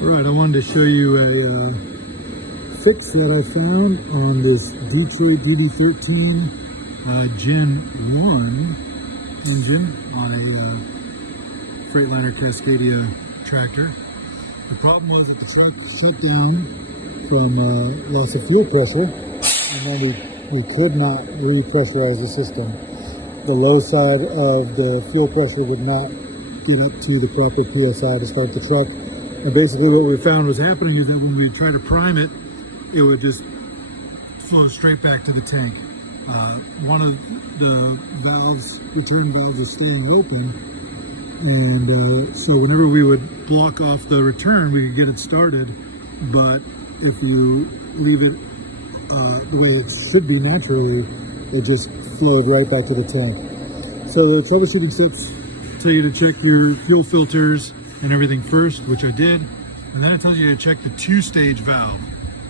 Right, I wanted to show you a fix that I found on this Detroit dd13 Gen 1 engine on a Freightliner Cascadia tractor. The problem was that the truck shut down from loss of fuel pressure, and then we could not repressurize the system. The low side of the fuel pressure would not get up to the proper PSI to start the truck. And basically what we found was happening is that when we try to prime it, it would just flow straight back to the tank. One of the valves, return valves, is staying open, and so whenever we would block off the return, we could get it started. But if you leave it the way it should be naturally, it just flowed right back to the tank. So the troubleshooting steps tell you to check your fuel filters and everything first, which I did, and then it tells you to check the two-stage valve,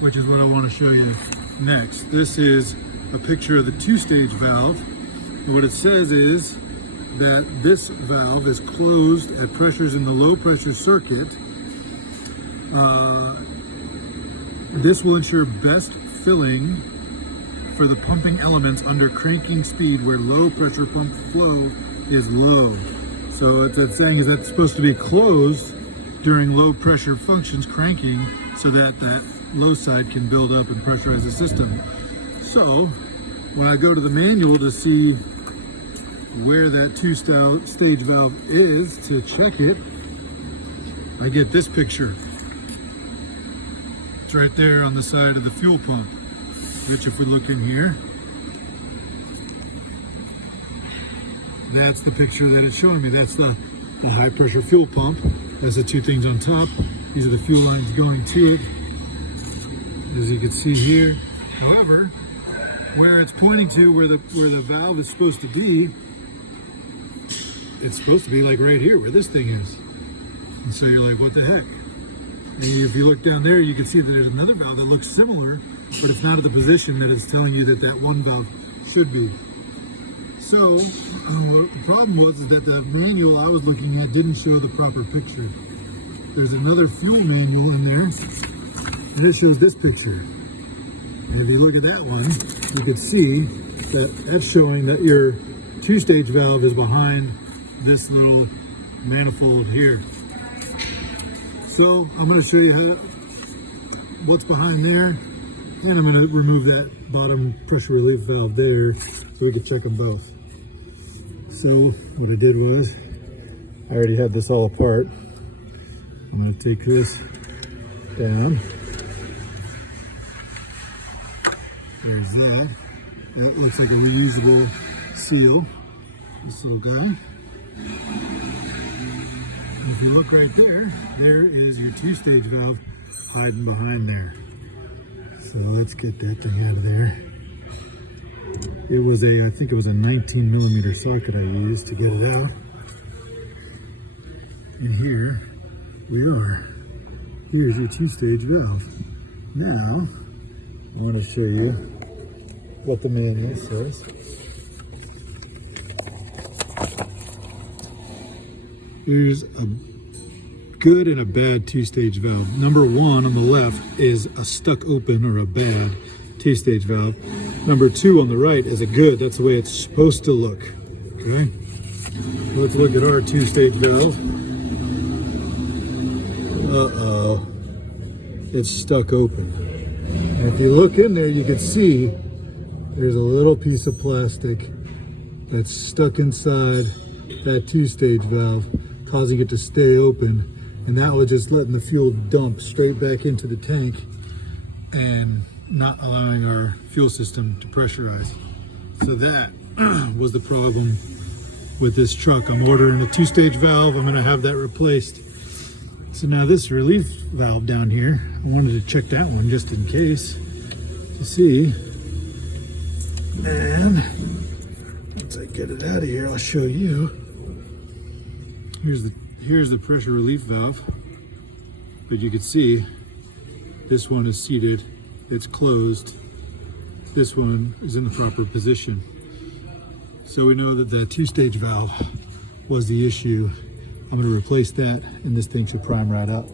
which is what I want to show you next. This is a picture of the two-stage valve, and what it says is that this valve is closed at pressures in the low pressure circuit. This will ensure best filling for the pumping elements under cranking speed where low pressure pump flow is low. So what that's saying is that's supposed to be closed during low pressure functions, cranking, so that that low side can build up and pressurize the system. So when I go to the manual to see where that two-stage valve is to check it, I get this picture. It's right there on the side of the fuel pump, which if we look in here, that's the picture that it's showing me. That's the high pressure fuel pump. There's the two things on top. These are the fuel lines going to it, as you can see here. However, where it's pointing to, where the valve is supposed to be, it's supposed to be like right here where this thing is. And so you're like, what the heck? And if you look down there, you can see that there's another valve that looks similar, but it's not at the position that it's telling you that that one valve should be. So what the problem was is that the manual I was looking at didn't show the proper picture. There's another fuel manual in there, and it shows this picture. And if you look at that one, you can see that that's showing that your two-stage valve is behind this little manifold here. So I'm going to show you what's behind there, and I'm going to remove that bottom pressure relief valve there so we can check them both. So what I did was, I already had this all apart. I'm going to take this down. There's that. That looks like a reusable seal, this little guy. And if you look right there, there is your two-stage valve hiding behind there. So let's get that thing out of there. It was I think it was a 19 millimeter socket I used to get it out. And here we are. Here's your two-stage valve. Now, I want to show you what the manual says. There's a good and a bad two-stage valve. Number one on the left is a stuck open or a bad two-stage valve. Number two on the right is a good. That's the way it's supposed to look. Okay. Let's look at our two-stage valve. Uh-oh. It's stuck open. And if you look in there, you can see there's a little piece of plastic that's stuck inside that two-stage valve, causing it to stay open. And that was just letting the fuel dump straight back into the tank and not allowing our fuel system to pressurize. So that was the problem with this truck. I'm ordering a two-stage valve. I'm gonna have that replaced. So now this relief valve down here, I wanted to check that one just in case to see. And once I get it out of here, I'll show you. Here's the pressure relief valve. But you can see this one is seated, it's closed. This one is in the proper position. So we know that the two-stage valve was the issue. I'm going to replace that, and this thing should prime right up.